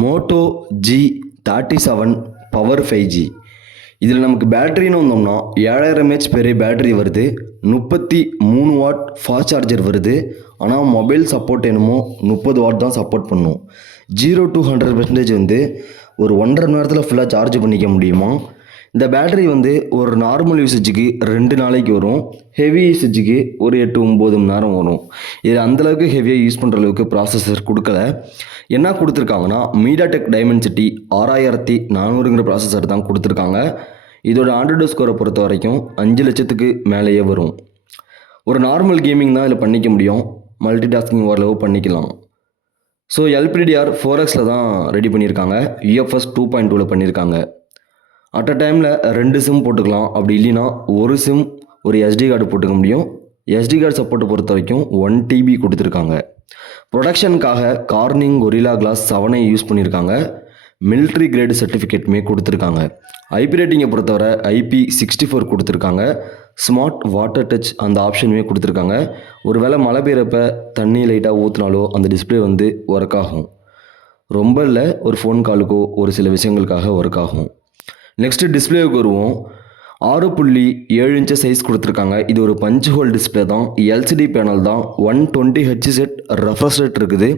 Moto G37 power 5G. இதில் நமக்கு பேட்டரின்னு வந்தோம்னா 7000 mAh பெரிய பேட்டரி வருது, 33 வாட் ஃபாஸ்ட் சார்ஜர் வருது. ஆனால் மொபைல் சப்போர்ட் என்னமோ 30 வாட் தான் சப்போர்ட் பண்ணும். 0 to 100% வந்து ஒரு 1.5 மணி நேரத்தில் ஃபுல்லாக சார்ஜ் பண்ணிக்க முடியுமா? இந்த பேட்டரி வந்து ஒரு நார்மல் யூசேஜுக்கு 2 நாளைக்கு வரும், ஹெவி யூசேஜுக்கு ஒரு 8-9 மணி நேரம் வரும். இது அந்தளவுக்கு ஹெவியாக யூஸ் பண்ணுற அளவுக்கு ப்ராசஸர் கொடுக்கல. என்ன கொடுத்துருக்காங்கன்னா மீடியாடெக் டைமென்சிட்டி 6400ங்கிற ப்ராசஸர் தான் கொடுத்துருக்காங்க. இதோட ஆண்ட்ராய்டு ஸ்கோரை பொறுத்த வரைக்கும் 5 லட்சத்துக்கு மேலேயே வரும். ஒரு நார்மல் கேமிங் தான் இதில் பண்ணிக்க முடியும், மல்டி டாஸ்கிங் ஓரளவு பண்ணிக்கலாம். ஸோ LPDDR 4Xல தான் ரெடி பண்ணியிருக்காங்க, UFS 2.2ல பண்ணியிருக்காங்க. அட் அ டைமில் 2 சிம் போட்டுக்கலாம், அப்படி இல்லைன்னா ஒரு சிம் ஒரு SD கார்டு போட்டுக்க முடியும். SD கார்டு சப்போர்ட்டை பொறுத்த வரைக்கும் 1 TB கொடுத்துருக்காங்க. ப்ரொடக்ஷனுக்காக கார்னிங் கொரில்லா கிளாஸ் 7ஐ யூஸ் பண்ணியிருக்காங்க. மிலிட்ரி கிரேடு சர்டிஃபிகேட்டுமே கொடுத்துருக்காங்க. IP ரேட்டிங்கை பொறுத்தவரை IP64 கொடுத்துருக்காங்க. ஸ்மார்ட் வாட்டர் டச் அந்த ஆப்ஷனுமே கொடுத்துருக்காங்க. ஒரு வேளை மழை பெய்கிறப்ப தண்ணி லைட்டாக ஊற்றினாலோ அந்த டிஸ்பிளே வந்து ஒர்க் ஆகும். ரொம்ப இல்லை, ஒரு ஃபோன் காலுக்கோ ஒரு சில விஷயங்களுக்காக ஒர்க் ஆகும். நெக்ஸ்ட்டு டிஸ்பிளேவுக்கு வருவோம். 6.7 இன்ச்சு சைஸ் கொடுத்துருக்காங்க. இது ஒரு பஞ்ச் ஹோல் டிஸ்பிளே தான், LCD பேனல் தான், 120 Hz ரெஃப்ரெஷ் ரேட் இருக்குது.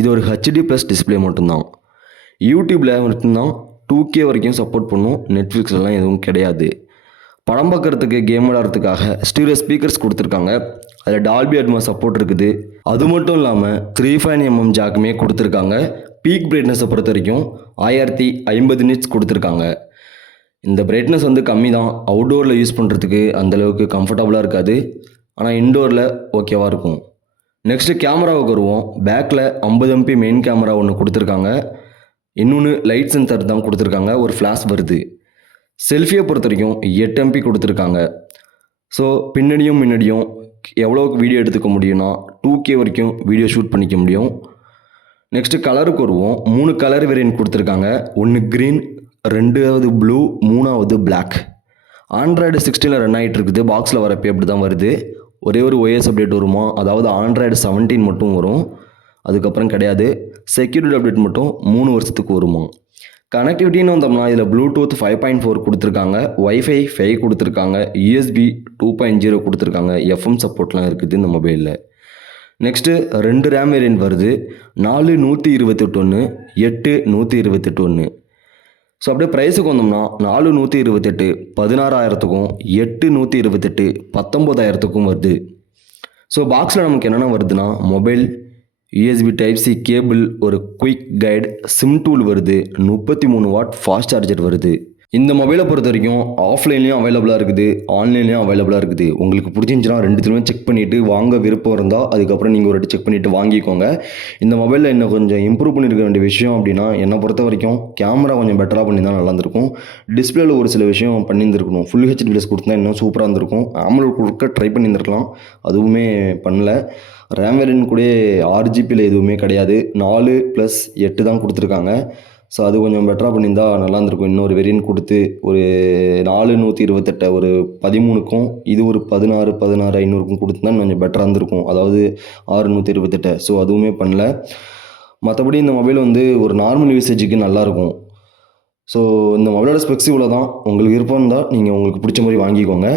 இது ஒரு HD+ டிஸ்பிளே மட்டும்தான். யூடியூப்பில் மட்டும்தான் 2K வரைக்கும் சப்போர்ட் பண்ணும், நெட்ஃப்ளிக்ஸ்லாம் எதுவும் கிடையாது. படம் பார்க்குறதுக்கு கேம் விளாட்றதுக்காக ஸ்டீரியோ ஸ்பீக்கர்ஸ் கொடுத்துருக்காங்க. அதில் டால்பி அட்மாஸ் சப்போர்ட் இருக்குது. அது மட்டும் இல்லாமல் 3.5mm ஜாக்குமே கொடுத்துருக்காங்க. பீக் பிரைட்னஸை பொறுத்த வரைக்கும் 1050 நிட்ஸ் கொடுத்துருக்காங்க. இந்த பிரைட்னஸ் வந்து கம்மி தான், அவுட்டோரில் யூஸ் பண்ணுறதுக்கு அந்தளவுக்கு கம்ஃபர்டபுளாக இருக்காது, ஆனால் இன்டோரில் ஓகேவாக இருக்கும். நெக்ஸ்ட்டு கேமராவுக்கு வருவோம். பேக்கில் 50 MP மெயின் கேமரா ஒன்று கொடுத்துருக்காங்க. இன்னொன்று லைட் சென்சார் தான் கொடுத்துருக்காங்க, ஒரு ஃப்ளாஷ் வருது. செல்ஃபியை பொறுத்த வரைக்கும் 8 MP கொடுத்துருக்காங்க. ஸோ பின்னாடியும் முன்னாடியும் எவ்வளோக்கு வீடியோ எடுத்துக்க முடியும்னா 2K வரைக்கும் வீடியோ ஷூட் பண்ணிக்க முடியும். நெக்ஸ்ட்டு கலருக்கு வருவோம். 3 கலர் வேரியன்ட் கொடுத்துருக்காங்க. ஒன்று க்ரீன், 2வது ப்ளூ, 3வது பிளாக். ஆண்ட்ராய்டு 16 ரன் ஆகிட்டு இருக்குது. பாக்ஸில் வரப்போ அப்படி தான் வருது. ஒரே ஒரு OS அப்டேட் வருமா, அதாவது ஆண்ட்ராய்டு 17 மட்டும் வரும், அதுக்கப்புறம் கிடையாது. செக்யூரிட்டி அப்டேட் மட்டும் 3 வருஷத்துக்கு வருமா. கனெக்டிவிட்டின்னு வந்தோம்னா இதில் ப்ளூடூத் 5.4 கொடுத்துருக்காங்க, Wi-Fi 5 கொடுத்துருக்காங்க, USB 2.0 கொடுத்துருக்காங்க. FM சப்போர்ட்லாம் இருக்குது இந்த மொபைலில். நெக்ஸ்ட்டு 2 ரேம் வேரியன்ட் வருது, 4 128 8 128. ஸோ அப்படியே ப்ரைஸுக்கு வந்தோம்னா 4 128 16,000க்கும், 8 128 19,000க்கும் வருது. ஸோ பாக்ஸில் நமக்கு என்னென்ன வருதுன்னா மொபைல், USB Type-C கேபிள், ஒரு குயிக் கைடு, சிம் டூல் வருது, 33 வாட் ஃபாஸ்ட் சார்ஜர் வருது. இந்த மொபைலை பொறுத்த வரைக்கும் ஆஃப்லைன்லேயும் அவைலபிளாக இருக்குது, ஆன்லைன்லேயும் அவைலபிளாக இருக்குது. உங்களுக்கு பிடிச்சிருந்துச்சுன்னா ரெண்டுத்துலையுமே செக் பண்ணிவிட்டு வாங்க விருப்பம் இருந்தால் அதுக்கப்புறம் நீங்கள் ஒரு வாட்டி செக் பண்ணிவிட்டு வாங்கிக்கோங்க. இந்த மொபைலில் இன்னும் கொஞ்சம் இம்ப்ரூவ் பண்ணியிருக்க வேண்டிய விஷயம் அப்படின்னா என்னை பொறுத்த வரைக்கும் கேமரா கொஞ்சம் பெட்டராக பண்ணியிருந்தா நல்லா இருந்திருக்கும். டிஸ்பிளேல ஒரு சில விஷயம் பண்ணியிருந்துருக்கணும். ஃபுல் HD+ கொடுத்தா இன்னும் சூப்பராக இருந்திருக்கும். AMOLED கொடுக்க ட்ரை பண்ணியிருந்துருக்கலாம், அதுவுமே பண்ணல. ரேம் வேரியன்ட் கூட 6GB எதுவுமே கிடையாது, 4+8 தான் கொடுத்துருக்காங்க. ஸோ அது கொஞ்சம் பெட்டராக பண்ணியிருந்தா நல்லா இருந்திருக்கும். இன்னொரு வேரியன்ட் கொடுத்து ஒரு 4 128 ஒரு 13க்கும், இது ஒரு 16 500க்கும் கொடுத்துருந்தா கொஞ்சம் பெட்டராக இருந்திருக்கும், அதாவது 6 128. ஸோ அதுவுமே பண்ணல. மற்றபடி இந்த மொபைல் வந்து ஒரு நார்மல் யூசேஜுக்கு நல்லாயிருக்கும். ஸோ இந்த மொபைலோட ஸ்பெக்ஸ் இவ்வளோ தான். உங்களுக்கு விருப்பம் இருந்தால் நீங்கள் உங்களுக்கு பிடிச்ச மாதிரி வாங்கிக்கோங்க.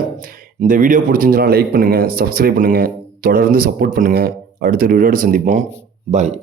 இந்த வீடியோ பிடிச்சிருந்துச்சுன்னா லைக் பண்ணுங்கள், சப்ஸ்கிரைப் பண்ணுங்கள், தொடர்ந்து சப்போர்ட் பண்ணுங்கள். அடுத்த வீடியோட சந்திப்போம். பாய்.